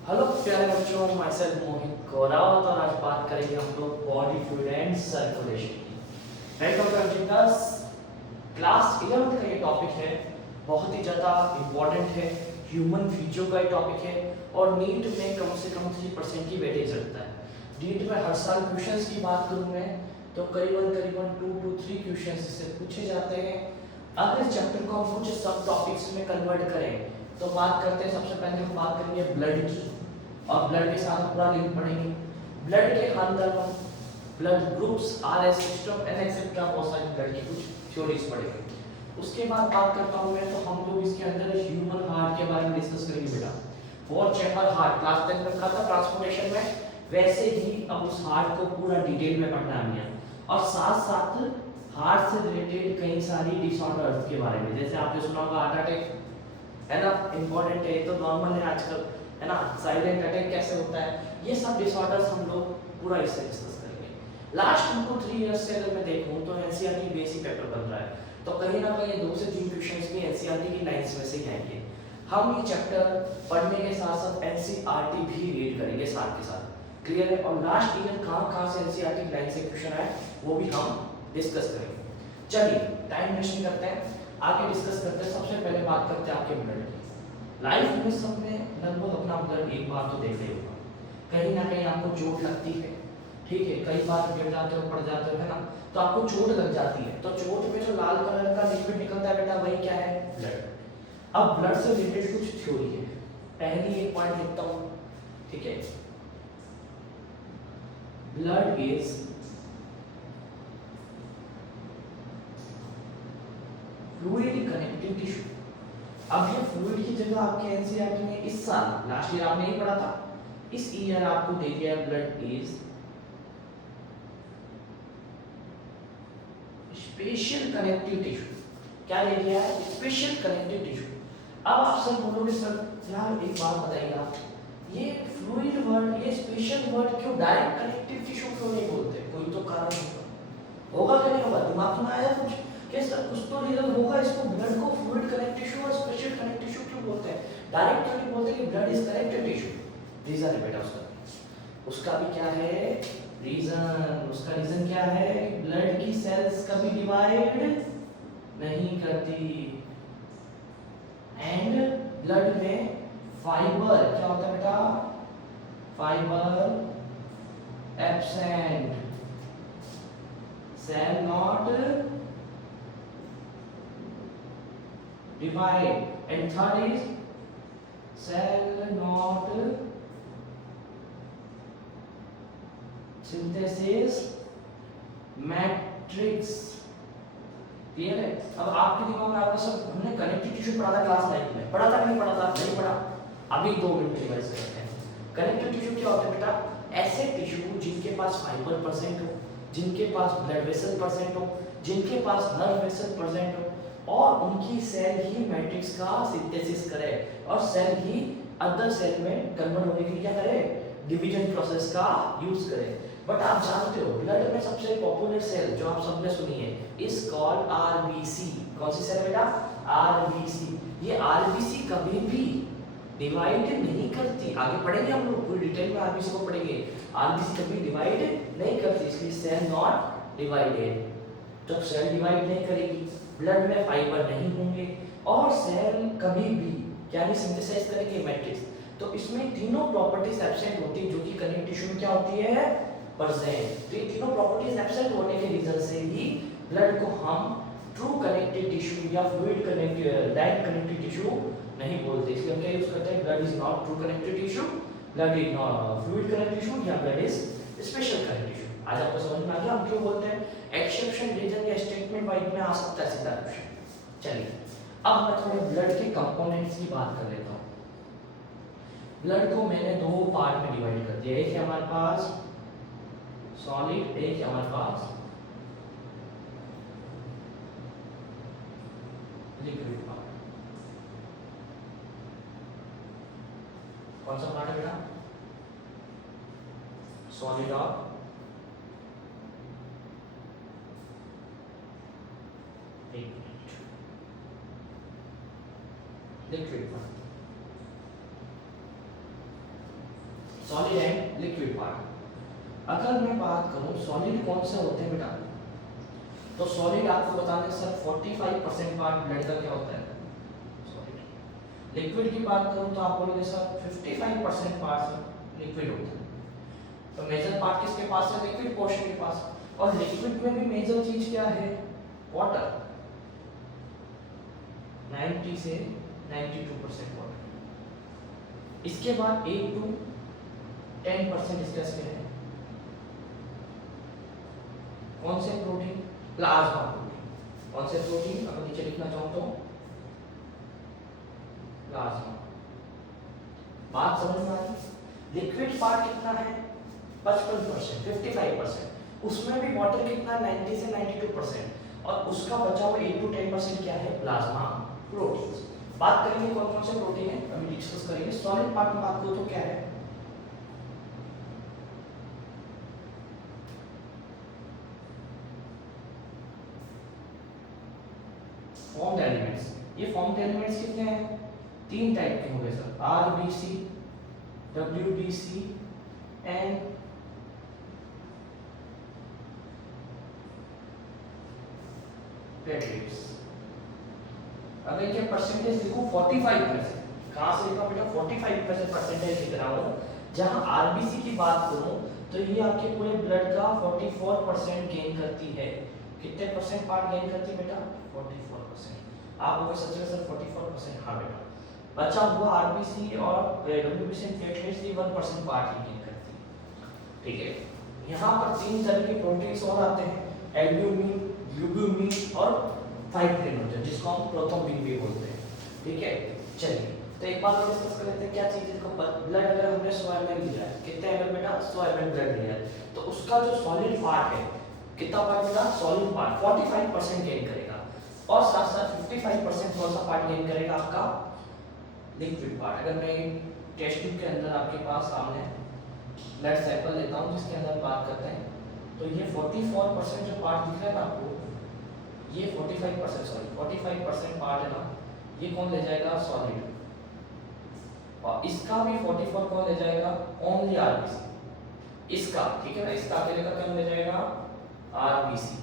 Hello प्यारे बच्चों, मैं सेल्फ मोहित गौरावत और आज बात करेंगे हम लोग बॉडी फ्लूइड एंड सर्कुलेशन की। राइट क्लास 11th का ये टॉपिक है, बहुत ही ज़्यादा इम्पोर्टेंट है। ह्यूमन फिजियो का ये टॉपिक है और नीट में कम से कम 3% की वेटेज रखता है। नीट में हर साल क्वेश्चंस की बात करूँ मैं तो करीबन 2 to 3 क्वेश्चंस इससे पूछे जाते हैं। अगर इस चैप्टर को हम कुछ सब टॉपिक्स में कन्वर्ट करें तो बात करते हैं, सबसे पहले हम बात करेंगे ब्लड की और ब्लड के साथ पूरा लिंक पढ़ेंगे। ब्लड के अंदर हम blood groups, RS system and etcetera बहुत सारी ब्लड की कुछ थ्योरीज पढ़ेंगे। उसके बाद बात करता हूँ मैं तो हम लोग इसके अंदर ह्यूमन हार्ट के बारे में डिस्कस करेंगे बेटा। फोर चैम्बर हार्ट क्लास 10 में रखा था ट्रांसपोर्टेशन में, वैसे ही अब उस हार्ट को पूरा डिटेल में पढ़ना है और साथ साथ हार्ट से रिलेटेड कई सारी डिसऑर्डर्स के बारे में, जैसे आपने सुना होगा हार्ट अटैक है ना, इंपॉर्टेंट है, तो नॉर्मल है आजकल, है ना। साइलेंट अटैक कैसे होता है, ये सब डिसऑर्डर्स हम लोग पूरा इससे डिस्कस करेंगे। लास्ट हमको 3 इयर्स से अगर मैं देखूं तो एनसीईआरटी बेसिक पेपर बन रहा है, तो कहीं ना कहीं 2 से 3 क्वेश्चंस भी एनसीईआरटी की लाइंस में से ही आएंगे। हम ये चैप्टर पढ़ने के साथ साथ एनसीईआरटी भी रीड करेंगे साथ के साथ, क्लियर है। और लास्ट ईयर कहाँ से एनसीईआरटी की लाइन से क्वेश्चन आए वो भी हम डिस्कस करेंगे। चलिए टाइम वेस्ट नहीं करते हैं, आगे डिस्कस करते हैं। सबसे पहले बात करते हैं आपके ब्लड की। लाइफ में सबने लगभग अपना ब्लड एक बार तो देखा ही होगा, कहीं ना कहीं आपको चोट लगती है, ठीक है, कई बार गिर जाते हो, पड़ जाते हो, है ना, तो आपको चोट लग जाती है, तो चोट में जो लाल कलर का लिक्विड निकलता है बेटा वही क्या है, ब्लड। अब ब्लड से रिलेटेड कुछ थ्योरी है, पहली एक पॉइंट लिखता हूं, ठीक है। Blood is fluid connective tissue. अब ये फ्लूइड की जगह आपके एनसीईआरटी में इस साल, लास्ट ईयर आपने नहीं पढ़ा था, इस ईयर आपको दे दिया blood is special connective tissue. क्या दे दिया है, स्पेशल कनेक्टिव टिश्यू। अब आप सब बोलोगे सर यार एक बात बताइए, ये फ्लूइड वर्ड, ये स्पेशल वर्ड क्यों डायरेक्ट कनेक्टिव टिश्यू क्यों नहीं बोलते, कोई तो कारण होगा कि नहीं होगा, दिमाग में आया कुछ कि सर कुछ तो रीजन होगा, इसको ब्लड को फ्लूइड कनेक्टिव टिश्यू और स्पेशल कनेक्टिव टिश्यू क्यों बोलते हैं, डायरेक्ट क्यों नहीं बोलते कि blood is connective tissue. Reason है बेटा उसका भी क्या है रीजन, उसका रीजन क्या है, ब्लड की सेल्स कभी डिवाइड नहीं करती एंड ब्लड में फाइबर क्या होता है बेटा, fibre absent, cell not divide, and third is cell not synthesis matrix। Clear है। अब आपके दिमाग में आपका सब, हमने कनेक्टिव टिश्यू पढ़ा था क्लास 9 में, पढ़ा था कि नहीं पढ़ा था, नहीं पढ़ा, अभी 2 मिनट रिवाइज करते हैं। कनेक्टिव टिश्यू क्या होता है बेटा, ऐसे टिश्यू जिनके पास फाइबर परसेंट हो, जिनके पास ब्लड वेसल परसेंट हो, जिनके पास नर्व वेसल प्रेजेंट हो और उनकी सेल ही मैट्रिक्स का सिंथेसिस करे और सेल ही अदर सेल में कन्वर्ट होने के लिए क्या करे, डिवीजन प्रोसेस का यूज करे। बट आप जानते हो ब्लड में सबसे पॉपुलर सेल जो आप सबने सुनी है इज कॉल्ड आरबीसी। कौन सी सेल बेटा, आरबीसी। ये आरबीसी कभी भी डिवाइड नहीं करती, आगे पढ़ेंगे हम लोग पूरी डिटेल में आरबीसी को पढ़ेंगे। आरबीसी कभी डिवाइड नहीं करती, इसलिए सेल नॉट डिवाइडेड। जब सेल डिवाइड नहीं करेगी, ब्लड में फाइबर नहीं होंगे और सेल कभी भी यानी सिंथेसाइज करेंगे मैट्रिक्स, तो इसमें तीनों प्रॉपर्टीज एब्सेंट होती है जो कि कनेक्टिव टिश्यू में क्या होती है, प्रेजेंट। तो ये तीनों प्रॉपर्टीज एब्सेंट होने के रीजन से ही ब्लड को हम ट्रू कनेक्टिव टिश्यू या fluid connective, direct connective tissue नहीं बोलते। इसलिए हम क्या यूज करते हैं, blood is not true connective tissue, blood is not fluid connective tissue या blood is special connective tissue. आज आपको समझ में आ गया हम क्यों बोलते हैं, एक्सेप्शन रीजन या स्टेटमेंट वाइज में आ सकता है सीधा क्वेश्चन। चलिए अब मैं थोड़े ब्लड के कंपोनेंट्स की बात कर लेता हूँ। ब्लड को मैंने 2 पार्ट में डिवाइड कर दिया, एक है हमारे पास सॉलिड, एक है हमारे पास लिक्विड पार्ट। कौन सा पार्ट है बेटा, सॉलिड और liquid part. Solid and liquid part. अगर मैं बात करूं सॉलिड कौन से होते हैं बेटा, तो सॉलिड आपको बताना है सर 45% पार्ट ब्लड का क्या होता है सॉलिड। लिक्विड की बात करूं तो आप बोलोगे सर 55% पार्ट लिक्विड होता है। तो मेजर पार्ट किसके पास है, लिक्विड पोर्शन के पास। और लिक्विड में भी मेजर चीज क्या है, वाटर, 90 से 92% वाटर। इसके बाद 8 to 10% इसका है कौन से प्रोटीन, प्लाज्मा प्रोटीन। कौन से प्रोटीन, अगर नीचे लिखना चाहूं तो प्लाज्मा। बात समझ में आ रही। लिक्विड पार्ट कितना है 55%, 55%। उसमें भी वाटर कितना 90 से 92%। और उसका बचा हुआ 8 to 10% क्या है, प्लाज्मा प्रोटीन। बात करेंगे कौन कौन से प्रोटीन है, अभी डिस्कस करेंगे। सॉलिड पार्ट में बात करो तो क्या है, फॉर्म्ड एलिमेंट्स। ये फॉर्म्ड एलिमेंट्स कितने हैं, 3 टाइप के होंगे sir, RBC, WBC and platelets. अगर ये परसेंटेज लिखूं 45%, कहां से लिखा बेटा 45% परसेंटेज लिख रहा हूं। जहां आरबीसी की बात करूं तो ये आपके पूरे ब्लड का 44% गेन करती है। कितने परसेंट पार्ट गेन करती है बेटा, 44%। आप लोग सच में सर 44%, हाँ बेटा। बचा हुआ आरबीसी और डब्ल्यूबीसी प्लेटलेट्स ये 1% पार्ट ही गेन करती है, ठीक है। यहाँ पर 3 तरह के प्रोटीन्स और आते हैं, एल्ब्यूमिन, ग्लोब्यूमिन और फाइब्रिनोजन, जिसको हम प्रोथ्रोम्बिन भी बोलते हैं, ठीक है। चलिए तो एक बात और डिस्कस कर लेते हैं, क्या चीज है, ब्लड अगर हमने 100 ml लिया है, कितने ml बेटा 100 ml ब्लड लिया है, तो उसका जो सॉलिड पार्ट है कितना पार्ट बेटा, सॉलिड पार्ट 45% गेन करेगा। और साथ साथ 55% कौन सा पार्ट गेन करेगा आपका, लिक्विड पार्ट। अगर मैं टेस्ट ट्यूब के अंदर आपके पास सामने ब्लड सैंपल लेता हूँ जिसके अंदर बात करते हैं, तो ये 44% जो पार्ट दिख रहा है आपको, ये 45% पार्ट है ना, ये कौन ले जाएगा, सॉलिड। और इसका भी 44 कौन ले जाएगा, ओनली आरबीसी। इसका ठीक है ना, इसका अकेले का कौन ले जाएगा, आरबीसी।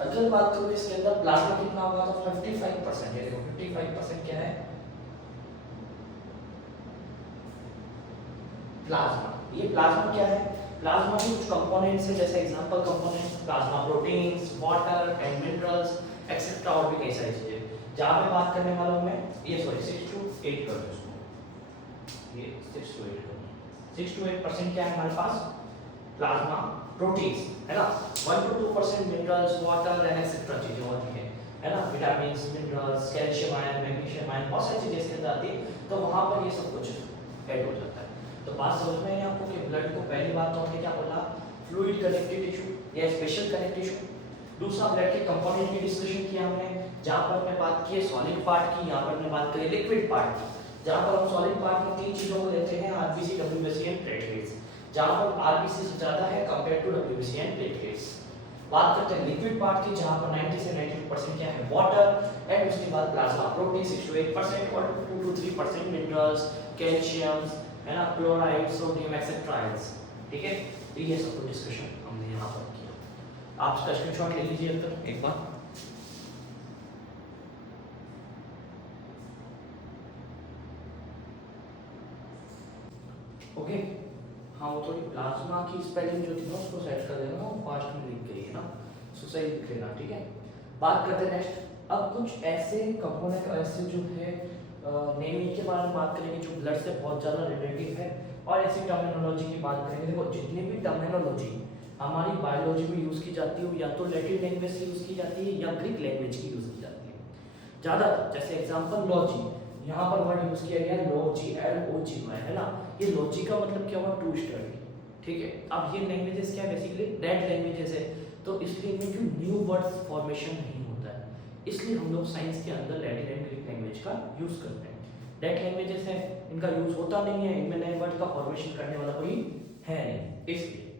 अगर बात करूं इसके अंदर प्लाज्मा कितना होगा, तो 55%। ये देखो 55% क्या है, प्लाज्मा। ये प्लाज्मा क्या है, प्लाज्मा के कुछ कंपोनेंट्स है, जैसे example components plasma proteins, water and minerals etcetera, और भी कई सारी चीजें। जहां पे बात करने वाला हूं मैं, ये सॉरी 6 to 8 कर दो इसको, ये 6 to 8 कर दो। 6 to 8% क्या है हमारे पास, प्लाज्मा प्रोटीन्स है ना। 1 to 2% minerals, water and etcetera चीजें होती है ना, vitamin, minerals, calcium ion, magnesium ion, बहुत सारी चीजें इसके अंदर आती है। तो वहां पर ये सब कुछ ऐड हो जाता है। तो बात समझ में आई आपको कि ब्लड को पहली बात तो हमने क्या बोला, फ्लूइड कनेक्टिव टिश्यू या स्पेशल कनेक्टिव टिश्यू। दूसरा ब्लड के कंपोनेंट की डिस्कशन किया हमने, जहां पर हमने बात की है सॉलिड पार्ट की, यहां पर हमने बात करी लिक्विड पार्ट की। जहां पर हम सॉलिड पार्ट में 3 चीजों को लेते हैं, आरबीसी, डब्ल्यूबीसी एंड प्लेटलेट्स, जहां पर आरबीसी से ज्यादा है compare to WBC and platelets. बात करते हैं लिक्विड पार्ट की, जहां पर 90 से 92% क्या है, वाटर एंड उसके बाद प्लाज्मा प्रोटीन 6 to 8% और 2 to 3% मिनरल्स, कैल्शियम है ना, क्लोराइड, सोडियम एक्सेट्रा आयंस, ठीक है। तो ये सब कुछ डिस्कशन हमने यहाँ पर किया। आप इसका स्क्रीनशॉट ले लीजिए अंदर एक बार। ओके, हाँ वो थोड़ी प्लाज्मा की स्पेलिंग जो थी ना उसको सेट कर देना, वो फास्ट में लिख गई है ना, सो सही लिख लेना, ठीक है। बात करते हैं नेक्स्ट। अब कुछ ऐसे कंपोनेंट ऐसे जो है नेमिंग के बारे में बात करेंगे जो ब्लड से बहुत ज़्यादा रिलेटिव है, और ऐसी टर्मिनोलॉजी की बात करेंगे। देखो जितनी भी टर्मिनोलॉजी हमारी बायोलॉजी में यूज़ की जाती है, या तो लैटिन लैंग्वेज से यूज़ की जाती है या ग्रीक लैंग्वेज की यूज़ की जाती है ज़्यादातर। जैसे एग्जांपल लॉजी, यहाँ पर वर्ड यूज़ किया गया लॉजी, LOGY है ना। ये लॉजी का मतलब क्या हुआ, टू स्टडी, ठीक है। अब ये लैंग्वेजेस क्या है, बेसिकली डेड लैंग्वेजेस है, तो इसलिए इनमें न्यू वर्ड फॉर्मेशन नहीं होता है, इसलिए हम लोग साइंस के अंदर लैटिन एंड ग्रीक लैंग्वेज का यूज़ करते हैं। डेड लैंग्वेजेस हैं, इनका यूज़ होता नहीं है, इनमें नए वर्ड का फॉर्मेशन करने वाला कोई है नहीं। इसलिए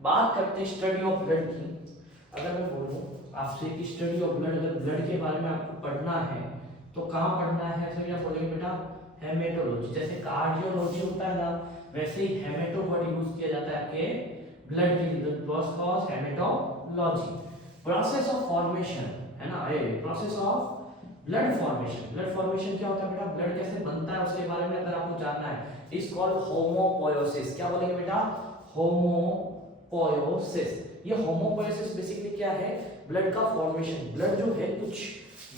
बात करते हैं स्टडी ऑफ ब्लड की। अगर मैं बोलूँ आपसे कि स्टडी ऑफ ब्लड, अगर ब्लड के बारे में आपको पढ़ना है तो कहाँ पढ़ना है, सर क्या बोलेंगे बेटा, हेमेटोलॉजी। जैसे कार्डियोलॉजी होता है ना, वैसे ही हेमेटो वर्ड यूज किया जाता है आपके ब्लड के लिए, cause haematology. Process of formation है ना, ये process of blood formation. Blood formation क्या होता है बेटा, ब्लड कैसे बनता है उसके बारे में अगर आपको जानना है, इज कॉल्ड होमोपोइसिस। क्या बोलेंगे बेटा, होमोपोइसिस। ये होमोपोइसिस बेसिकली क्या है, ब्लड का फॉर्मेशन। ब्लड जो है कुछ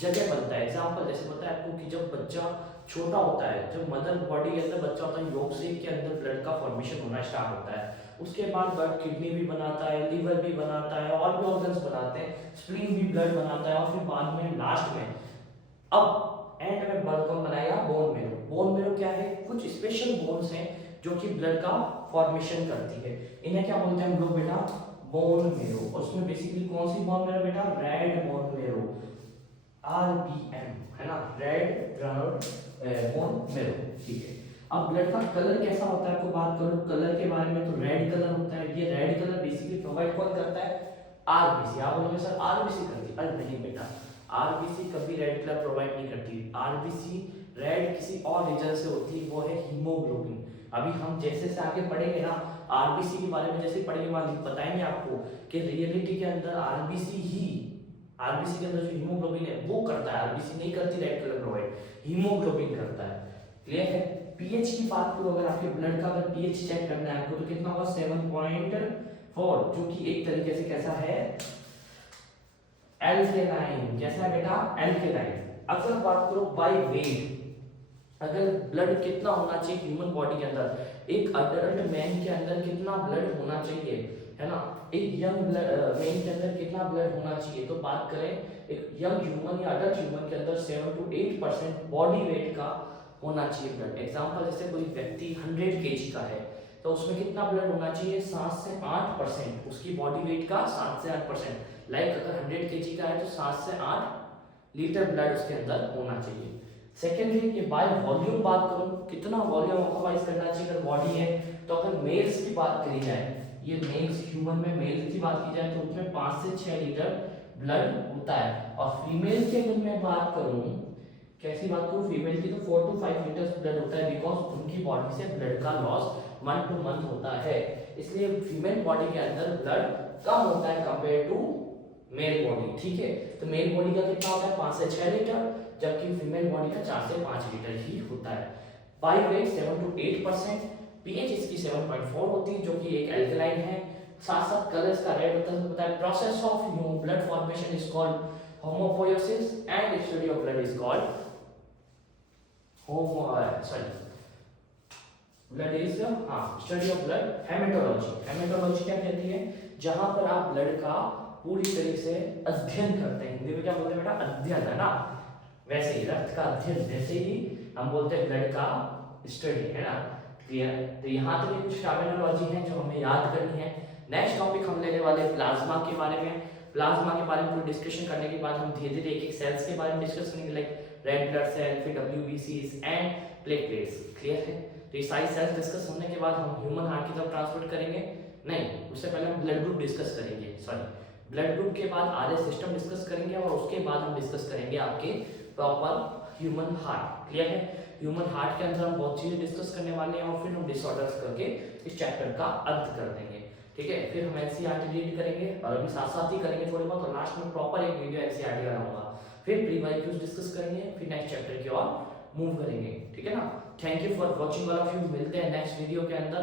जगह बनता है। एग्जांपल जैसे पता है आपको कि जब बच्चा छोटा होता है, जब मदर बॉडी के अंदर बच्चा होता है, योगसेक के अंदर ब्लड का फॉर्मेशन होना स्टार्ट होता है। उसके बाद ब्लड किडनी भी बनाता है, लीवर भी बनाता है, और भी ऑर्गन्स बनाते हैं, स्प्लीन भी ब्लड बनाता है, और फिर बाद में लास्ट में अब एंड में ब्लड कौन बनाएगा, बोन मेरो। बोन मेरो क्या है, कुछ स्पेशल बोन्स हैं जो कि ब्लड का फॉर्मेशन करती है। इन्हें क्या बोलते हैं हम लोग बेटा, बोन मेरो। और उसमें बेसिकली कौन सी बोन मेरो बेटा, रेड बोन मेरो, RBM है ना, रेड बोन मेरो। ठीक है, अब ब्लड का कलर कैसा होता है आपको बात करूं कलर के बारे में, तो रेड कलर होता है। ये रेड कलर बेसिकली प्रोवाइड कौन करता है, आरबीसी। आप बोलोगे सर आरबीसी करती है, अरे नहीं बेटा, आरबीसी कभी रेड कलर प्रोवाइड नहीं करती। आरबीसी रेड किसी और रीजन से होती है, वो है हीमोग्लोबिन। अभी हम जैसे से आगे पढ़ेंगे ना आरबीसी के बारे में, जैसे पढ़ेंगे वहां बताएंगे आपको कि रियलिटी के अंदर आरबीसी के अंदर जो हीमोग्लोबिन है वो करता है, आरबीसी नहीं करती रेड कलर प्रोवाइड, हीमोग्लोबिन करता है। क्लियर है। पीएच की बात करो, अगर आपके ब्लड का अगर पीएच चेक करना है आपको, तो कितना होगा, 7.4, जो कि एक तरीके से कैसा है, एल्केलाइन। कैसा है बेटा, एल्केलाइन। अगर बात करो बाय वेट, अगर ब्लड कितना होना चाहिए ह्यूमन बॉडी के अंदर, एक अडल्ट मैन के अंदर कितना ब्लड होना चाहिए, है ना, एक यंग मैन के अंदर कितना ब्लड होना चाहिए, तो बात करें एक यंग ह्यूमन या अडल्ट ह्यूमन के अंदर 7 to 8% बॉडी वेट का होना चाहिए ब्लड। एग्जांपल जैसे कोई व्यक्ति 100 kg का है, तो उसमें कितना ब्लड होना चाहिए, 7 से 8%, उसकी बॉडी वेट का 7 से 8%। लाइक अगर 100 kg का है तो 7 से 8 लीटर ब्लड उसके अंदर होना चाहिए। सेकेंडली ये बाय वॉल्यूम बात करूं, कितना वॉल्यूम ऑक्यूपाइज करना चाहिए अगर बॉडी है, तो अगर मेल्स की बात करी जाए, ये मेल्स ह्यूमन में मेल्स की बात की जाए तो उसमें 5 से 6 लीटर ब्लड होता है। और फीमेल की अगर मैं बात करूं, कैसी बात करूं फीमेल की, तो 4 to 5 लीटर ब्लड होता है, बिकॉज उनकी बॉडी से ब्लड का लॉस मंथ टू मंथ होता है, इसलिए फीमेल बॉडी के अंदर ब्लड कम होता है कंपेयर टू मेल बॉडी। ठीक है, तो मेल बॉडी का कितना होता है, 5 से 6 लीटर, जबकि फीमेल बॉडी का 4 से 5 लीटर ही होता है। बाय वेट 7 to 8%, पीएच इसकी 7.4 होती है, जो कि एक एल्कलाइन है। साथ साथ कलर इसका रेड होता है, पता है। Process of blood formation is called hemopoiesis and study of blood is called study of blood hematology. Hematology क्या कहती है, जहां पर आप ब्लड का पूरी तरीके से अध्ययन करते हैं। हिंदी में क्या बोलते हैं बेटा, अध्ययन, है ना, वैसे ही रक्त का अध्ययन, जैसे ही हम बोलते हैं ब्लड का स्टडी, है ना। क्लियर। तो यहाँ तक कुछ टर्मिनोलॉजी है जो हमें याद करनी है। नेक्स्ट टॉपिक हम लेने वाले प्लाज्मा के बारे में। प्लाज्मा के बारे में डिस्कशन करने के बाद हम धीरे धीरे एक एक सेल्स के बारे में डिस्कस करेंगे, लाइक रेड ब्लड सेल, फिर WBCs एंड प्लेटलेट्स। क्लियर है। तो ये सारी सेल्स डिस्कस होने के बाद हम ह्यूमन हार्ट की तरफ ट्रांसफर करेंगे, नहीं उससे पहले हम ब्लड ग्रुप डिस्कस करेंगे, ब्लड ग्रुप के बाद आरएस सिस्टम डिस्कस करेंगे, और उसके बाद हम डिस्कस करेंगे आपके प्रॉपर ह्यूमन हार्ट। क्लियर है। ह्यूमन हार्ट के अंदर हम बहुत चीजें डिस्कस करने वाले हैं, और फिर हम डिसऑर्डर्स करके इस चैप्टर का अंत कर देंगे। ठीक है, फिर हम एनसीईआरटी रीड करेंगे, और अभी साथ साथ ही करेंगे थोड़ी बहुत, और लास्ट में प्रॉपर एक वीडियो एनसीईआरटी बनाऊंगा। फिर प्री वाईक्यूज डिस्कस करेंगे, फिर नेक्स्ट चैप्टर की ओर मूव करेंगे। ठीक है ना। Thank you for watching all of you. मिलते हैं नेक्स्ट वीडियो के अंदर।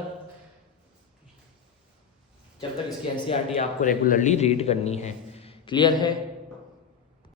जब तक इसकी एनसीईआरटी आपको रेगुलरली रीड करनी है। क्लियर है।